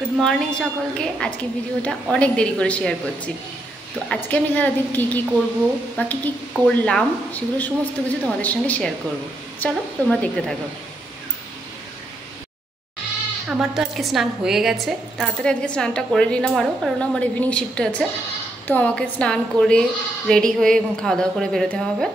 Good morning সকলকে। আজকে ভিডিওটা অনেক দেরি করে শেয়ার করছি। তো আজকে আমি সারাদিন কী করব বা কী করলাম সেগুলো সমস্ত কিছু তোমাদের সঙ্গে শেয়ার করব। চলো তোমরা দেখতে থাকো। আমার তো আজকে স্নান হয়ে গেছে, তাড়াতাড়ি আজকে স্নানটা করে নিলাম আরও, কারণ আমার ইভিনিং শিফট আছে। তো আমাকে স্নান করে রেডি হয়ে এবং খাওয়া দাওয়া করে বেরোতে হবে।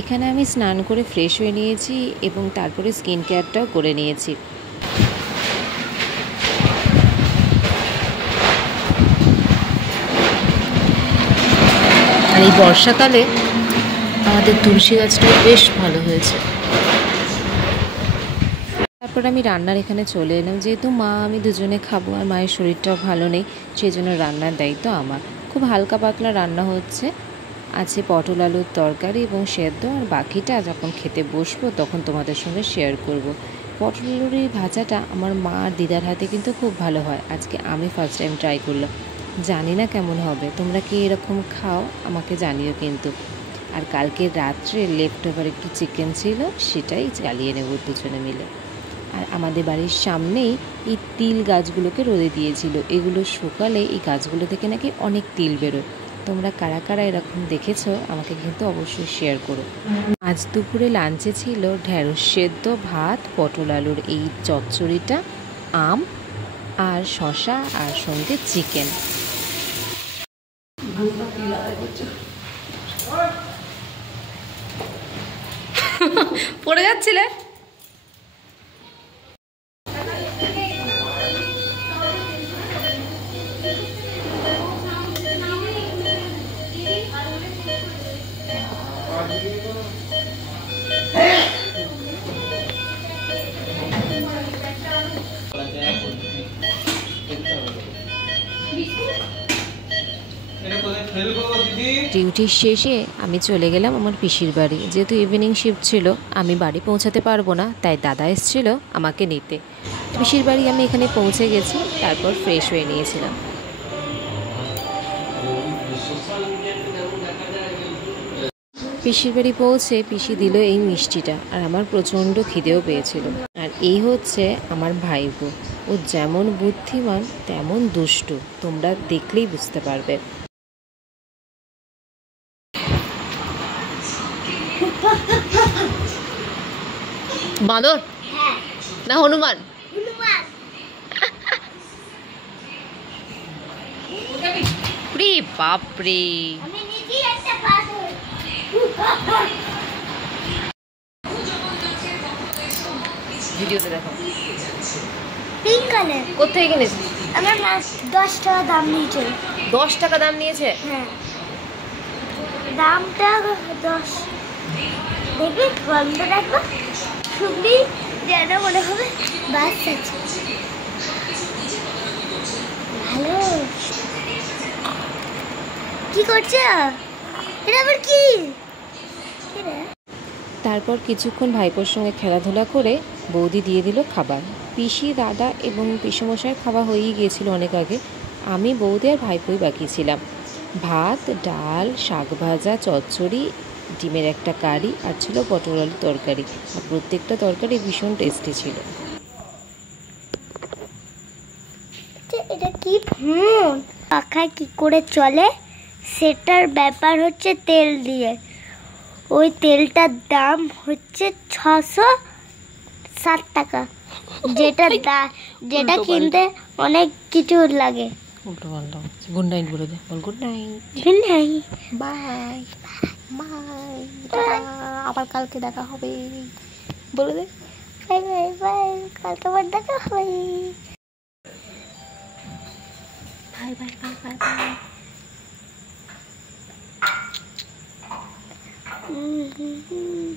এখানে আমি স্নান করে ফ্রেশ হয়ে নিয়েছি এবং তারপরে স্কিন কেয়ারটাও করে নিয়েছি। আর এই বর্ষাকালে আমাদের তুলসী গাছটা বেশ ভালো হয়েছে। তারপর আমি রান্নার এখানে চলে এলাম, যেহেতু মা আমি দুজনে খাবো আর মায়ের শরীরটাও ভালো নেই, সেই জন্য রান্নার দায়িত্ব আমার। খুব হালকা পাতলা রান্না হচ্ছে, আছে পটল আলুর তরকারি এবং সেদ্ধ, আর বাকিটা যখন খেতে বসবো তখন তোমাদের সঙ্গে শেয়ার করব। পটল আলুর এই ভাজাটা আমার মা আর দিদার হাতে কিন্তু খুব ভালো হয়। আজকে আমি ফার্স্ট টাইম ট্রাই করলাম, জানি না কেমন হবে। তোমরা কি এরকম খাও আমাকে জানিও কিন্তু। আর কালকে রাত্রে লেফট ওভার একটু চিকেন ছিল, সেটাই চালিয়ে নেব দুজনে মিলে। আর আমাদের বাড়ির সামনেই এই তিল গাছগুলোকে রোদে দিয়েছিল, এগুলো শুকালে এই গাছগুলো থেকে নাকি অনেক তিল বেরোয়। তোমরা কারা কারা এরকম দেখেছো আমাকে কিন্তু অবশ্যই শেয়ার করো। আজ দুপুরে লাঞ্চে ছিল ঢেঁড়স সেদ্ধ, ভাত, পটল আলুর এই চচ্চড়িটা, আম আর শশা, আর সঙ্গে চিকেন। পড়ে যাচ্ছিলে? ডিউটির শেষে আমি চলে গেলাম আমার পিসির বাড়ি। যেহেতু ইভিনিং শিফট ছিল, আমি বাড়ি পৌঁছাতে পারবো না, তাই দাদা এসেছিল আমাকে নিতে। পিসির বাড়ি আমি এখানে পৌঁছে গেছি, তারপর ফ্রেশ হয়ে নিয়েছিলাম। পিসির বাড়ি পৌঁছে পিসি দিল এই মিষ্টিটা, আর আমার প্রচণ্ড খিদেও পেয়েছিল। আর এই হচ্ছে আমার ভাইপো, ও যেমন বুদ্ধিমান তেমন দুষ্টু, তোমরা দেখলেই বুঝতে পারবে। বাঁদর না হনুমান? বাপরে, ভিডিওতে দেখো। পিঙ্ক কালার কোথায় কিনেছিস? আমার 10 টাকা দাম নিয়েছে। 10 টাকা দাম নিয়েছে? হ্যাঁ, দামটা 10। দেখবি গন্ধ দেখবো, শুনবি যেন মনে হবে বাস আছে। হ্যালো, কি করছো? এটা আবার কি? তারপর কিছুক্ষণ ভাইপোর সঙ্গে খেলাধুলা করে বৌদি দিয়ে দিল খাবার। পিসি, দাদা এবং পিসমশাইয়ের খাওয়া হয়েই গিয়েছিল অনেক আগে। আমি, বৌদি আর ভাইপোই বাকি ছিলাম। ভাত, ডাল, শাক ভাজা, চচ্চড়ি ডিমের একটা কারি আর ছিল পটল আলুর তরকারি। আর প্রত্যেকটা তরকারি ভীষণ টেস্টি ছিল। এটা কি ফোন পাখায় কি করে চলে সেটার ব্যাপার হচ্ছে তেল দিয়ে। ওই তেলটার দাম হচ্ছে 607 টাকা, যেটা কিনতে অনেক কিছু লাগে। উল্টো পাল্টা হচ্ছে। গুড নাইট বলে দে, বল গুড নাইট, বাই বাই, আবার কালকে দেখা হবে বলে দে। বাই বাই বাই, কালকে আবার দেখা হবে। Bye bye bye bye bye. হুম হুম হুম।